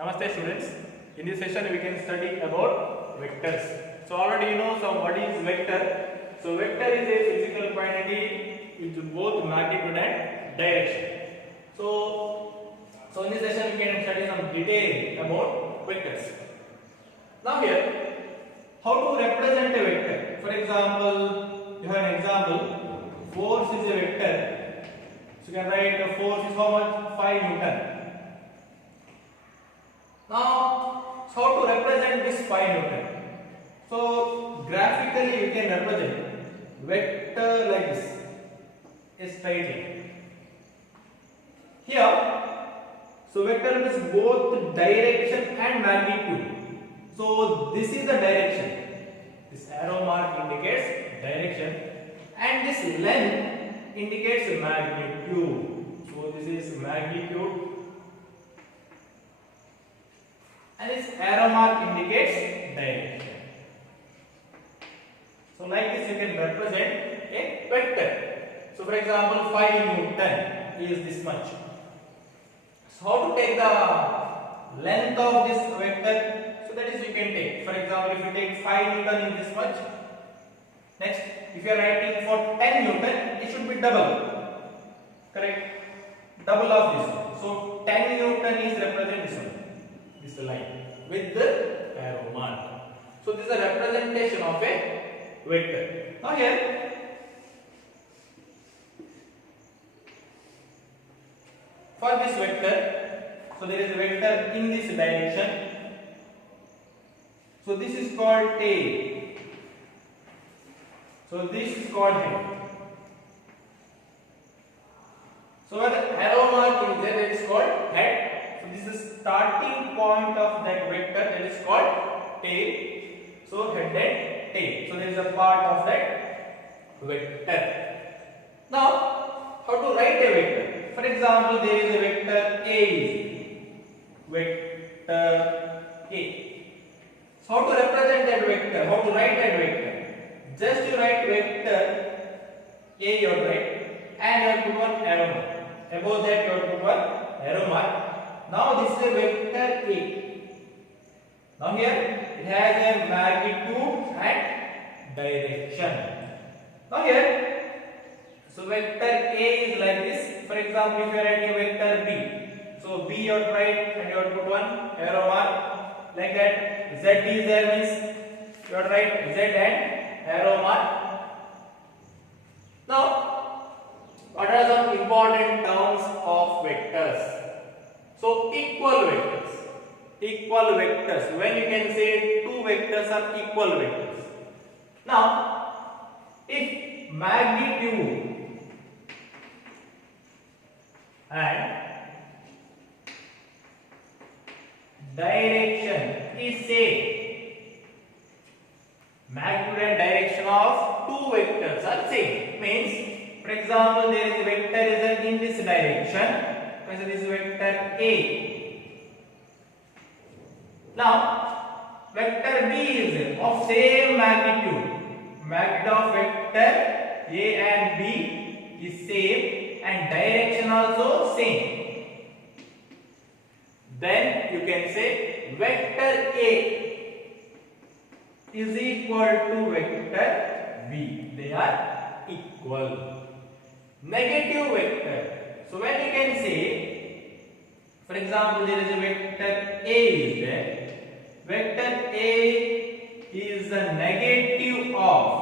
Namaste students. In this session we can study about vectors. So already you know what is vector. So vector is a physical quantity with both magnitude and direction. So in this session we can study some detail about vectors. Now here, how to represent a vector? For example, you have an example. Force is a vector. So you can write the force is how much? 5 Newton. Now, so how to represent this 5 Newton? So, graphically you can represent vector like this, a straight line. Here, so vector means both direction and magnitude. So, this is the direction. This arrow mark indicates direction, and this length indicates magnitude. So, this is magnitude. And this arrow mark indicates direction. So like this you can represent a vector. So for example 5 Newton is this much. So how to take the length of this vector? So that is you can take. For example if you take 5 Newton is this much. Next if you are writing for 10 Newton it should be double. Correct? Double of this one. So 10 Newton is represent this one. This line with the arrow mark. So this is a representation of a vector. Now here, for this vector, so there is a vector in this direction. So this is called tail. So this is called head. So where the arrow mark is there, that is called head. So this is starting point of that vector, that is called tail. So head and tail. So there is a part of that vector. Now, how to write a vector? For example, there is a vector A. Vector A. So how to represent that vector? How to write that vector? Just you write vector A, you write, and you have to put one arrow mark. Above that you have to put one arrow mark. Now this is a vector A. Now here it has a magnitude and direction. Now here, so vector A is like this. For example, if you are writing vector B, so B you have to write and you have to put one arrow mark like that. Z is there means you have to write Z and arrow mark. Now, what are some important terms of vectors? So equal vectors. Equal vectors. When you can say two vectors are equal vectors. Now, if magnitude and direction is same, magnitude and direction of two vectors are same. Means, for example, there is a vector is in this direction. So this is vector A. Now, vector B is of same magnitude. Magnitude of vector A and B is same and direction also same. Then you can say vector A is equal to vector B. They are equal. Negative vector. So when you can say, for example, there is a vector A is there. Vector A is the negative of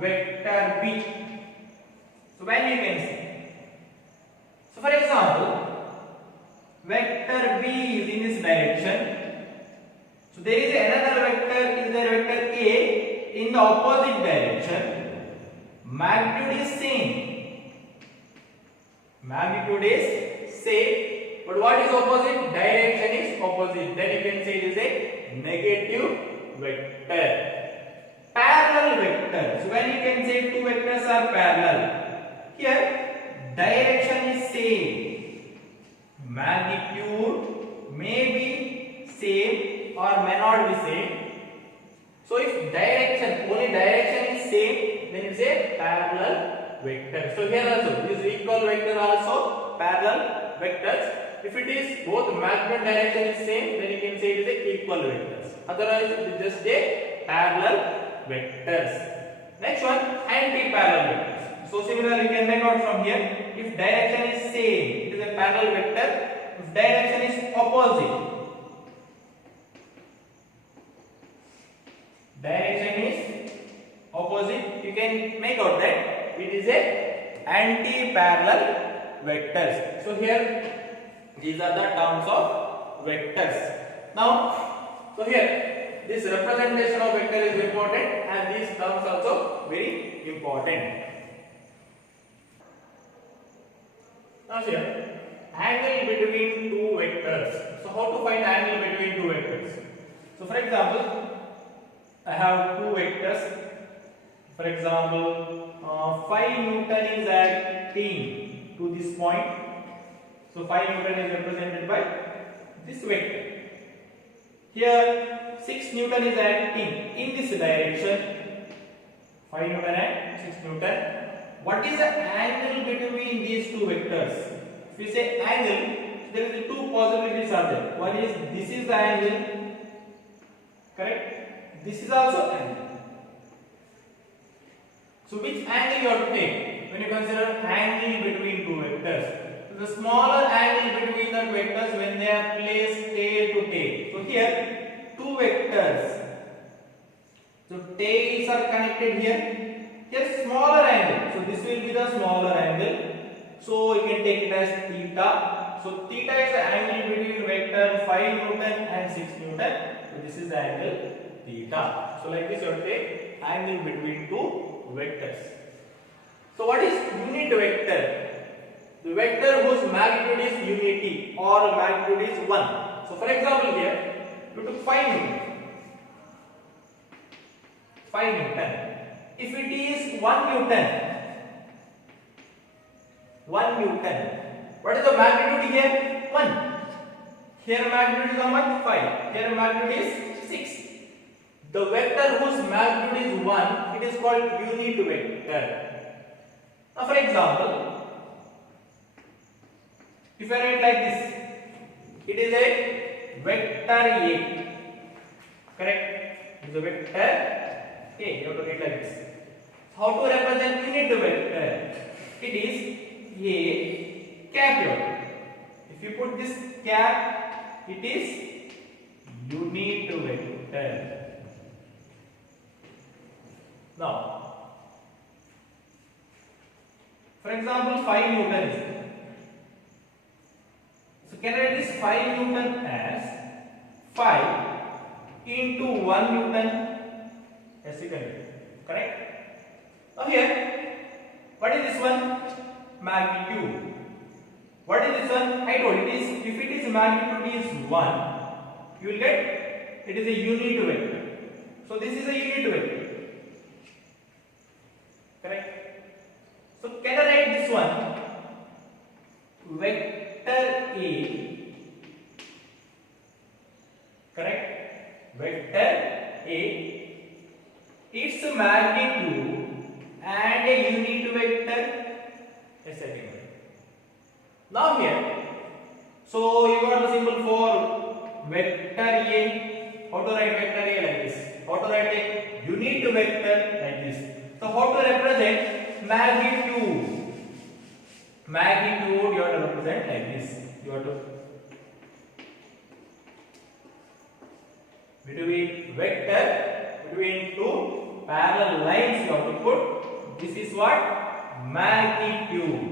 vector B. So when you can say, so for example, vector B is in this direction. So there is another vector, is there vector A in the opposite direction. Magnitude is same. Magnitude is same, but what is opposite? Direction is opposite. Then you can say it is a negative vector. Parallel vector. So when you can say two vectors are parallel, here direction is same. Magnitude may be same or may not be same. So if direction, only direction is same, then it's a parallel vector. So here also this equal vector also parallel vectors. If it is both magnitude direction is same, then you can say it is a equal vectors. Otherwise it is just a parallel vectors. Next one, anti-parallel vectors. So similarly you can make out from here, if direction is same, it is a parallel vector. If direction is opposite, you can make out that it is a anti-parallel vectors. So here these are the terms of vectors. Now, so here this representation of vector is important and these terms also very important. Now here, angle between two vectors. So how to find angle between two vectors? So for example, I have two vectors. For example, 5 Newton is acting to this point. So 5 Newton is represented by this vector. Here 6 Newton is acting in this direction. 5 Newton and 6 Newton. What is the angle between these two vectors? If we say angle, there is two possibilities are there. One is this is the angle, correct? This is also angle. So which angle you have to take when you consider angle between two vectors? So the smaller angle between the vectors when they are placed tail to tail. So here two vectors. So tails are connected here. Here smaller angle. So this will be the smaller angle. So you can take it as theta. So theta is the angle between vector 5 Newton and 6 Newton. So this is the angle theta. So like this you have to take angle between two vectors. So what is unit vector? The vector whose magnitude is unity or magnitude is 1. So for example here, you took 5 Newton. 5 Newton. If it is 1 Newton, what is the magnitude here? 1. Here magnitude is how much? 5. Here magnitude is 6. The vector whose magnitude is 1, it is called unit vector. Now for example, if I write like this, it is a vector A. Correct? It is a vector A. You have to write like this. How to represent unit vector? It is A capital. If you put this cap, it is unit vector. Now, for example, 5 Newton is there. So can I write this 5 Newton as 5 into 1 Newton as you can do. Correct? Now here, what is this one? Magnitude. What is this one? I told it is, if it is magnitude is 1, you will get it is a unit vector. So this is a unit vector. Correct? So can I write this one? Vector A. Correct? Vector A. Its magnitude and a unit vector. Etc. Now here, so you got the symbol for vector A. How to write vector A like this? How to write a unit vector like this? So how to represent magnitude? Magnitude you have to represent like this. You have to between two parallel lines you have to put. This is what? Magnitude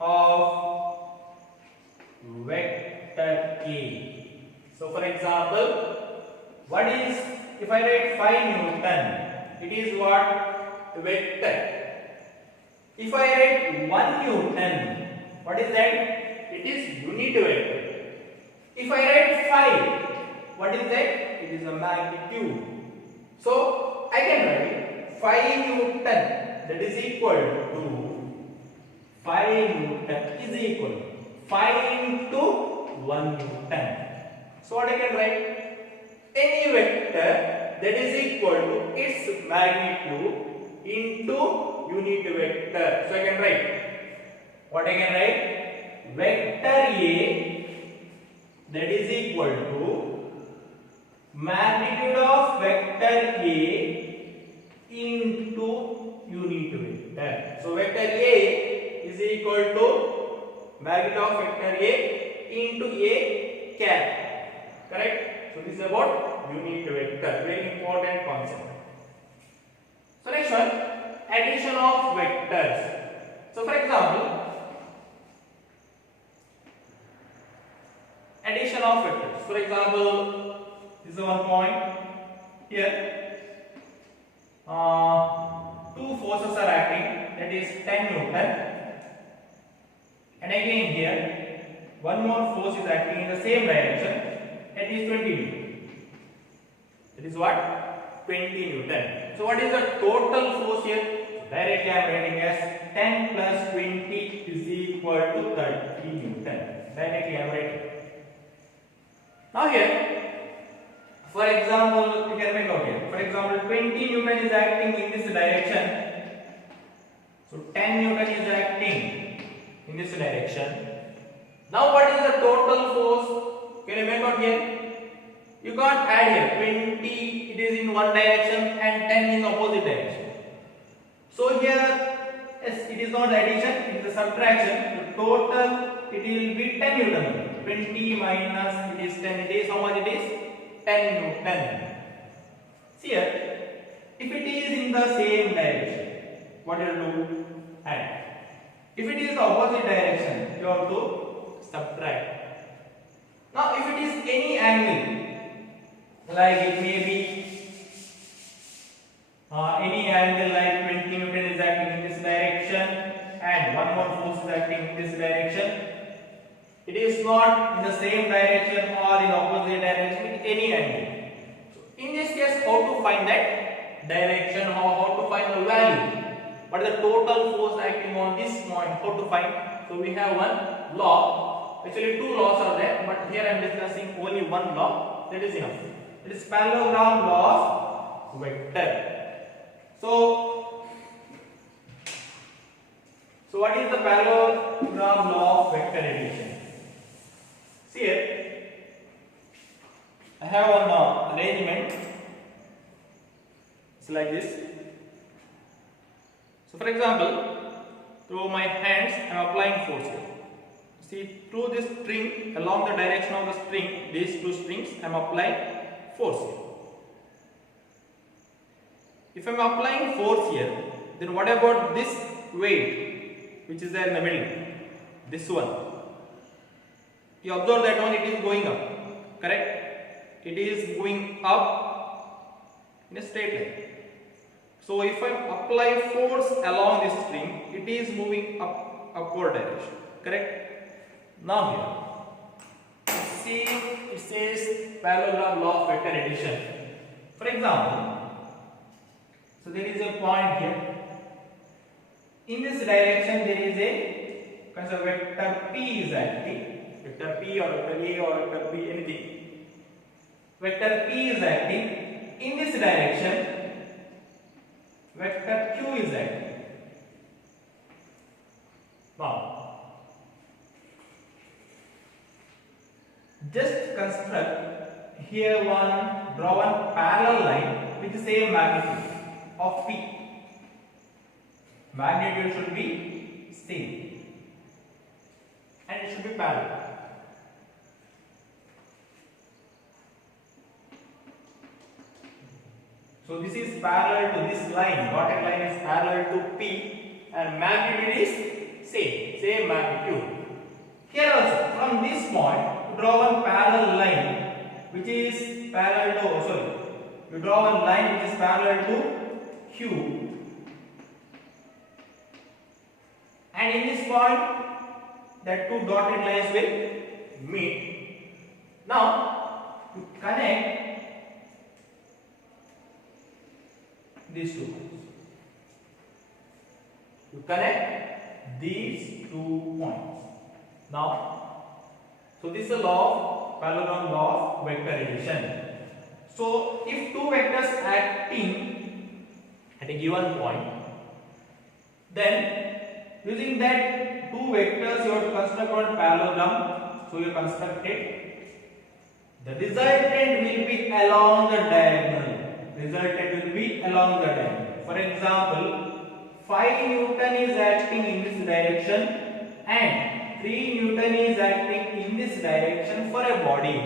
of vector A. So for example, what is, if I write 5 Newton, it is what? Vector. If I write 1 Newton, what is that? It is unit vector. If I write 5, what is that? It is a magnitude. So I can write 5 Newton, that is equal to 5 Newton is equal to 5 into 1 Newton. So what I can write? Any vector that is equal to its magnitude into unit vector. So I can write, what I can write, vector A that is equal to magnitude of vector A into unit vector. So vector A is equal to magnitude of vector A into A cap. Correct? So this is about unit vector. Very important concept. So next one, addition of vectors. So for example, addition of vectors. For example, this is one point here. Two forces are acting, that is 10 Newton, and again here one more force is acting in the same direction, that is 20 Newton. That is what? 20 Newton. So what is the total force here? Directly I am writing as 10 plus 20 is equal to 30 Newton. Directly I am writing. Now here, for example, you can make out here. For example, 20 Newton is acting in this direction. So 10 Newton is acting in this direction. Now what is the total force? Can you make out here? You can't add here. 20 it is in one direction and 10 in opposite direction. So here, yes, it is not addition, it is a subtraction. The total it will be 10 Newton. 20 minus it is 10. It is how much it is? 10 Newton. See here, if it is in the same direction, what you will do? Add. If it is the opposite direction, you have to subtract. Now, if it is any angle, like it may be any angle like 20 Newton is acting in this direction and one more force is acting in this direction. It is not in the same direction or in opposite direction, with any angle. So in this case, how to find that direction, how to find the value, what is the total force acting on this point, how to find? So we have one law, actually two laws are there, but here I am discussing only one law, that is enough. It is parallelogram law of vector. So what is the parallelogram law of vector addition? See here, I have one arrangement. It's like this. So for example, through my hands I am applying force here. See, through this string, along the direction of the string, these two strings, I am applying force here. If I am applying force here, then what about this weight which is there in the middle? This one. You observe that one, it is going up. Correct? It is going up in a straight line. So if I apply force along this string, it is moving upward direction. Correct? Now here, see, it says parallelogram law of vector addition. For example, so there is a point here. In this direction, there is a vector P is acting. Vector P or vector A or vector P, anything. Vector P is acting. In this direction, vector Q is acting. Now, just construct here draw one parallel line with the same magnitude of P. Magnitude should be same and it should be parallel. So this is parallel to this line, dotted line is parallel to P and magnitude is same magnitude. Here also, from this point, you draw one parallel line which is parallel to, you draw one line which is parallel to Q. And in this point, that two dotted lines will meet. Now, to connect these 2 points. You connect these 2 points. Now, so this is the law of parallelogram law of vector addition. So if two vectors acting at a given point, then using that two vectors you have to construct one parallelogram. So you construct it. The resultant will be along the diagonal. Resultant will be along the diagonal. For example, 5 Newton is acting in this direction and 3 Newton is acting in this direction for a body.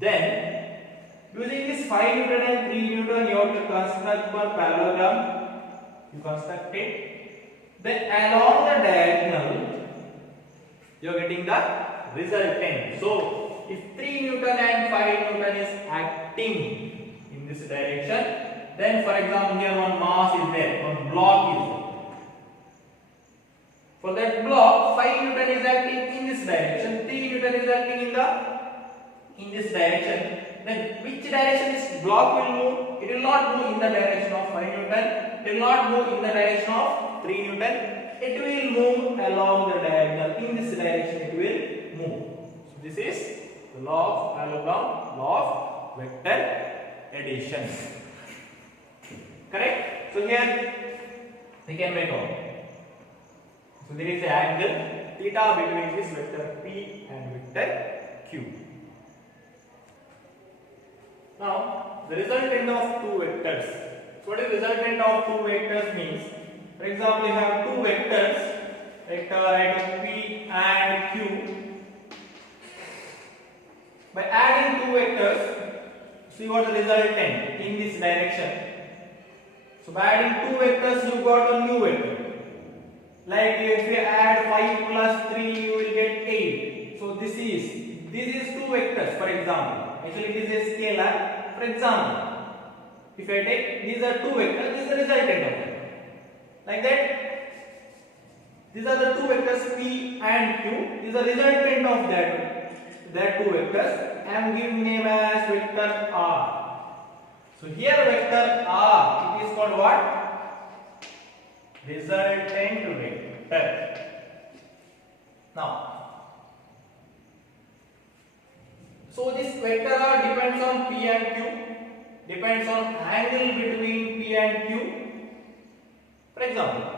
Then using this 5 Newton and 3 Newton you have to construct one parallelogram. You construct it. Then along the diagonal you are getting the resultant. So if 3 Newton and 5 Newton is acting in this direction, then for example here one mass is there, one block is there. For that block 5 Newton is acting in this direction, 3 Newton is acting in this direction. Then which direction this block will move? It will not move in the direction of 5 Newton. It will not move in the direction of 3 Newton. It will move along the diagonal. In this direction it will move. So this is the law of parallelogram, law of vector addition. Correct? So here we can make out. So there is an angle theta between this vector P and vector Q. Now the resultant of two vectors. So what is resultant of two vectors means? For example, you have two vectors, vector P and Q. By adding two vectors, so you got the resultant in this direction. So by adding two vectors, you got a new vector. Like if you add 5 plus 3, you will get 8. So this is two vectors. For example, actually it is a scalar. For example, if I take these are two vectors, this is the resultant of them. Like that, these are the two vectors P and Q. These are resultant of that two vectors. I am giving name as vector R. So here vector R, it is called what? Resultant vector. Now, so this vector R depends on P and Q, depends on angle between P and Q. For example,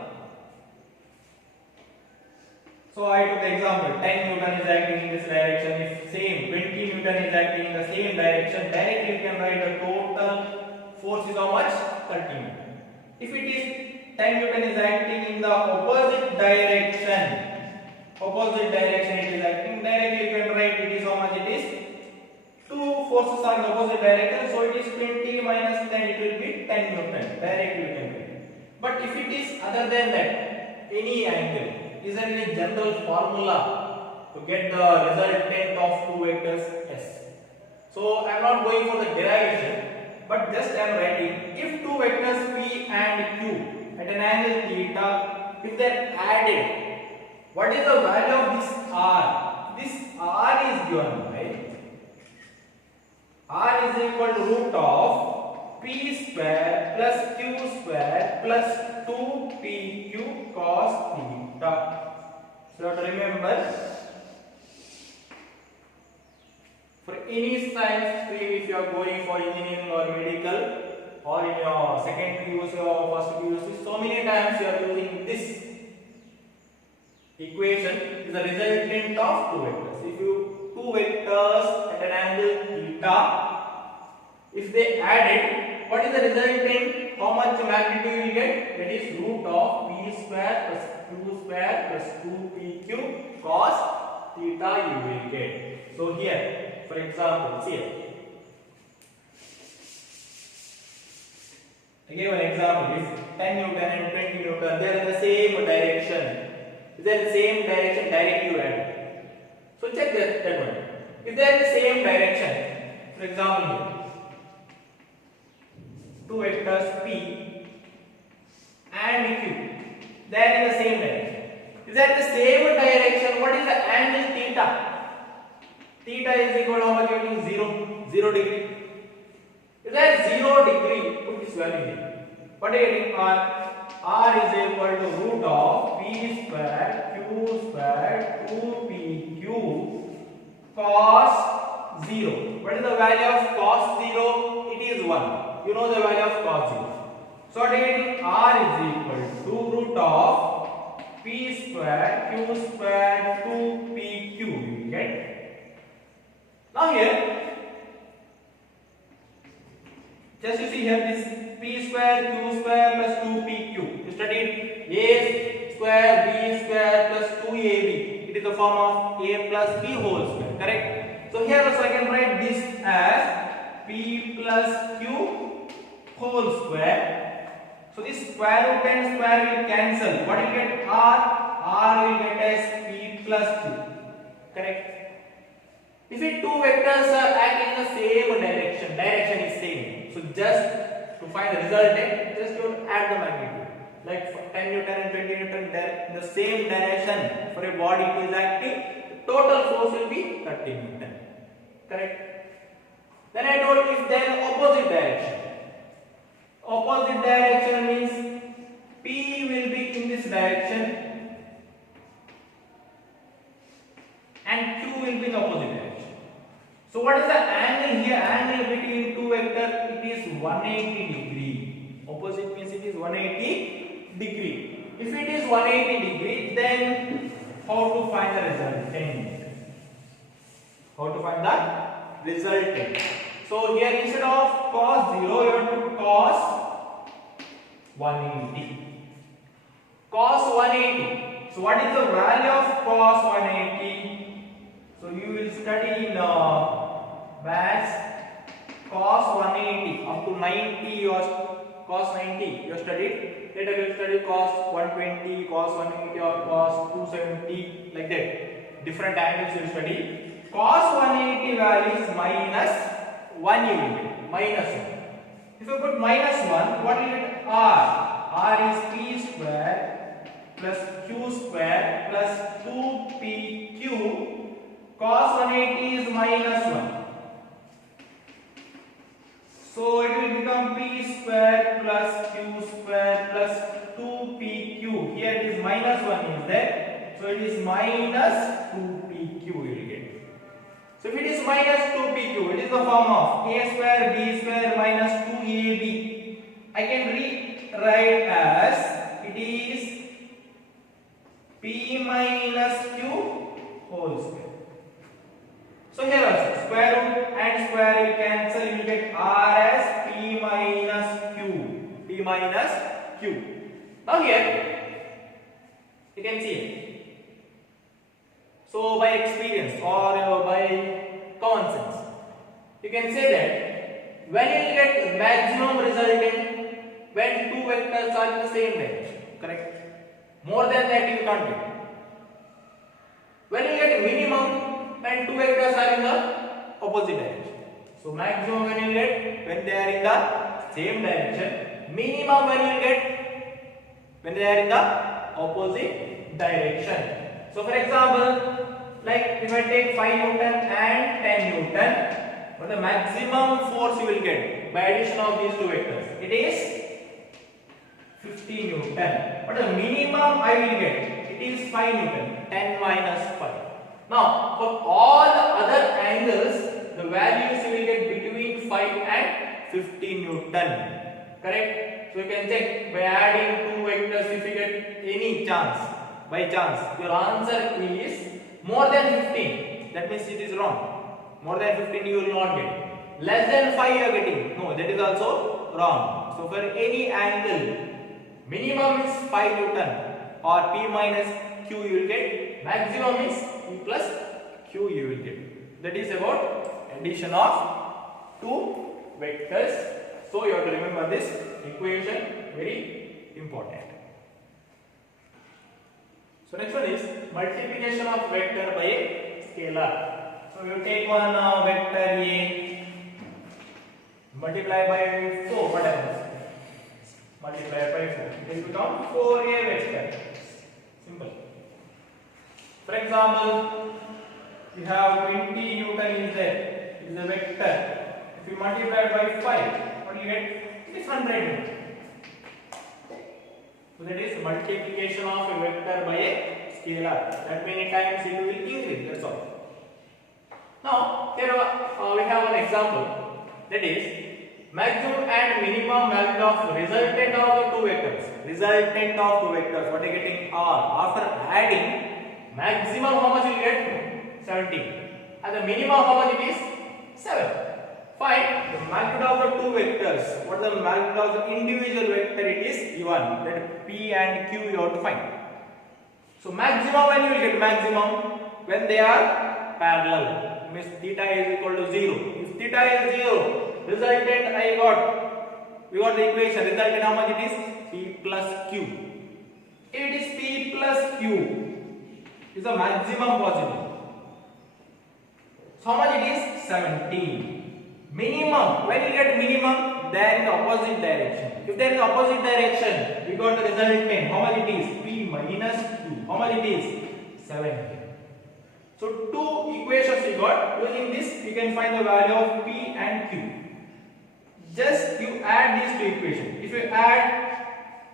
so I took the example 10 Newton is acting in this direction. If same 20 Newton is acting in the same direction, directly you can write the total force is how much? 30 Newton. If it is 10 Newton is acting in the opposite direction it is acting, directly you can write it is how much it is? Two forces are in the opposite direction, so it is 20 minus 10, it will be 10 Newton. Directly you can write. But if it is other than that, any angle, is there any general formula to get the resultant of two vectors? Yes. So I am not going for the derivation, but just I am writing if two vectors P and Q at an angle theta, if they are added, what is the value of this R? This R is given by R is equal to root of P square plus Q square plus 2PQ cos theta. So you have to remember, for any science stream, if you are going for engineering or medical or in your second PUC or first PUC, so many times you are using this equation is the resultant of two vectors. If you two vectors at an angle theta, if they added, what is the resultant? How much magnitude you will get? That is root of P square plus Q square plus 2PQ cos theta you will get. So here, for example, see here. I gave an example. If 10 Newton and 20 Newton, they are in the same direction. If they are in the same direction, directly you add. So check that one. If they are in the same direction, for example here, two vectors P and Q, they are in the same direction. If they are in the same direction, what is the angle theta? Theta is equal to how much? 0 degree. If that is 0 degree, put this value here. What are you getting? R is equal to root of P square Q square 2PQ cos 0. What is the value of cos 0? It is 1. You know the value of cos 0. So what are you getting? R is equal to root of p square q square 2pq. You get? Now here, just you see here this p square q square plus 2pq. You studied a square b square plus 2ab. It is the form of a plus b whole square. Correct? So here also I can write this as p plus q whole square. So this square root and square will cancel. What will get? R. R will get as p plus q. Correct? If it two vectors are acting in the same direction, direction is same. So just to find the resultant, just you add the magnitude. Like 10 Newton and 20 Newton in the same direction for a body it is acting, the total force will be 30 Newton. Correct? Then I told if they are opposite direction. Opposite direction means P will be in this direction and Q will be in opposite direction. So what is the angle here? Angle between two vectors, it is 180 degree. Opposite means it is 180 degree. If it is 180 degree, then how to find the resultant? How to find the resultant? So here instead of cos 0, you have to put cos 180. Cos 180. So what is the value of cos 180? So you will study in maths cos 180 up to 90 or cos 90 you studied. Later you study cos 120, cos 180 or cos 270 like that. Different angles you study. Cos 180 value is minus 1 you will get. Minus 1. If you put minus 1, what will you get? R. R is p square plus q square plus 2pq. Cos 180 is minus 1. So it will become p square plus q square plus 2pq. Here it is minus 1 is there. So it is minus 2pq you will get. So if it is minus 2pq, it is the form of a square b square minus 2ab. I can rewrite as it is p minus q whole square. So here also square root and square will cancel. You will get r as p minus q. P minus q. Now here you can see it. So by experience or by common sense, you can say that when you get maximum resultant when two vectors are in the same direction. Correct? More than that you can't get. When you get minimum when two vectors are in the opposite direction. So maximum when you get when they are in the same direction. Minimum when you get when they are in the opposite direction. So for example, like if I take 5 Newton and 10 Newton, what the maximum force you will get by addition of these two vectors? It is 50 Newton. What the minimum I will get? It is 5 Newton. 10 minus 5. Now for all the other angles, the values you will get between 5 and 50 Newton. Correct? So you can check by adding two vectors if you get any chance. By chance, your answer is more than 15. That means it is wrong. More than 15 you will not get. Less than 5 you are getting. No, that is also wrong. So for any angle, minimum is 5 Newton or P minus Q you will get. Maximum is P plus Q you will get. That is about addition of two vectors. So you have to remember this equation, very important. So next one is multiplication of vector by a scalar. So you take one vector A, multiply by 4, what happens? Multiply by 4. It will become 4A vector. Simple. For example, you have 20 Newton is there. It is a vector. If you multiply by 5, what do you get? It is 100 Newton. So that is multiplication of a vector by a scalar. That many times it will increase. That's all. Now here we have an example, that is maximum and minimum value of resultant of the two vectors. Resultant of two vectors, what are you getting? R. After adding, maximum how much you get? 17. And the minimum how much it is? 7. Find the magnitude of the two vectors. What is the magnitude of the individual vector? It is given. That P and Q you have to find. So maximum, when you will get maximum? When they are parallel. Means theta is equal to 0. If theta is 0, resultant we got the equation. Resultant how much it is? P plus Q. If it is P plus Q, is the maximum possible. So how much it is? 17. Minimum, when you get minimum, there in the opposite direction. If there is opposite direction, we got the resultant. How much it is? P minus Q. How much it is? 7. So two equations we got. Using this, we can find the value of P and Q. Just you add these two equations. If you add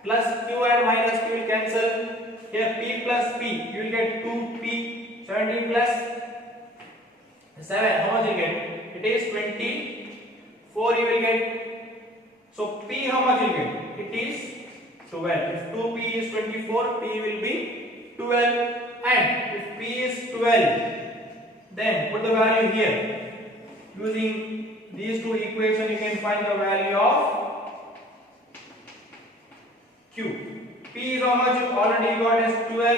plus Q and minus Q will cancel. Here P plus P, you will get 2P. 17 plus 7. How much you get? It is 24 you will get. So P how much you will get? It is 12. If 2P is 24, P will be 12. And if P is 12, then put the value here. Using these two equations, you can find the value of Q. P is how much? Already got as 12.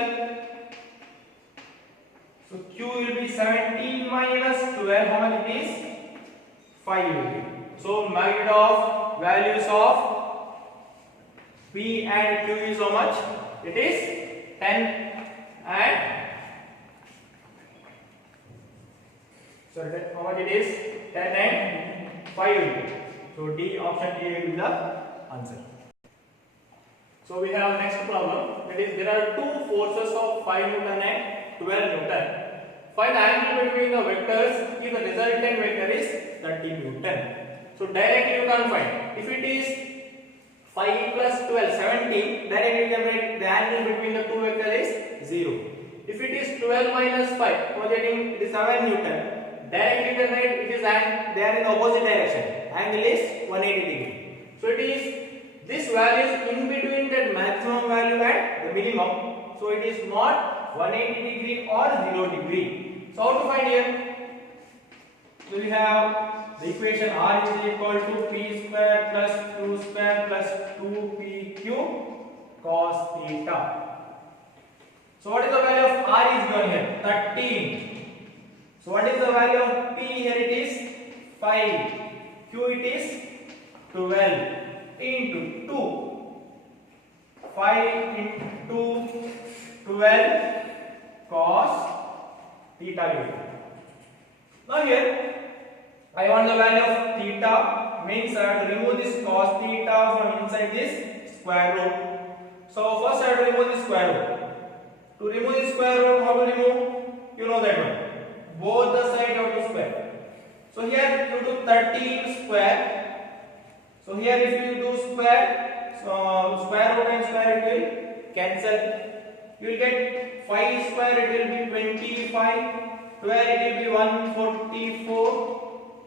So Q will be 17 minus 12. How much it is? 5 will be. So magnitude of values of P and Q is how much? It is 10 and how much it is? 10 and 5 will be. So D, option D will be the answer. So we have next problem, that is there are two forces of 5 Newton and 12 Newton. Find the angle between the vectors if the resultant vector is 30 Newton. So directly you can find. If it is 5 plus 12, 17, directly you can write the angle between the two vectors is 0. If it is 12 minus 5, it is 7 Newton. Directly you can write it is they are in the opposite direction. Angle is 180 degree. So it is this value is in between that maximum value and the minimum. So it is not 180 degree or 0 degree. So how to find here? So we have the equation R is equal to P square plus Q square plus 2PQ cos theta. So what is the value of R is given here? 13. So what is the value of P here? It is 5. Q it is 12 into 2. 5 into 12 cos theta. Now here I want the value of theta, means I have to remove this cos theta from inside this square root. So first I have to remove this square root. To remove this square root, how to remove? You know that one. Both the sides have to square. So here you do 13 square. So here if you do square, so square root and square it will cancel. You will get 5 square, it will be 25. 12 it will be 144.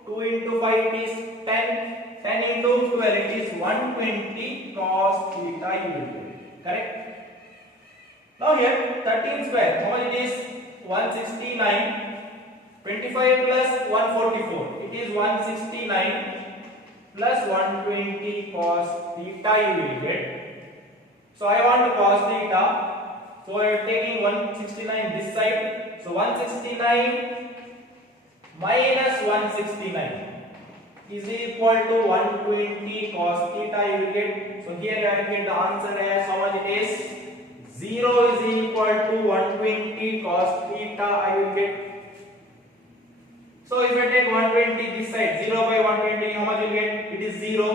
2 into 5 it is 10. 10 into 12 it is 120 cos theta you will get. Correct? Now here 13 square, how much it is? 169. 25 plus 144, it is 169 plus 120 cos theta you will get. So I want to cos theta. So I am taking 169 this side. So 169 minus 169 is equal to 120 cos theta you will get. So here I get the answer as how much it is? 0 is equal to 120 cos theta I will get. So if I take 120 this side, 0 by 120, how much you get? It is 0.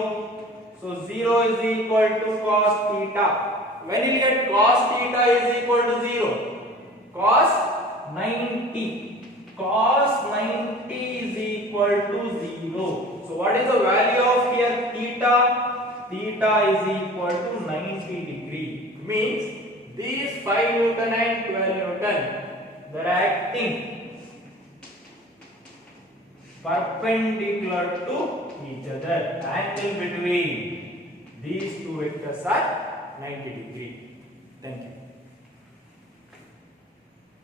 So 0 is equal to cos theta. When you get cos theta is equal to 0, cos 90. Cos 90 is equal to 0. So what is the value of here theta? Theta is equal to 90 degree. Means these 5 Newton and 12 Newton, they are acting perpendicular to each other. Angle between these two vectors are 90 degree.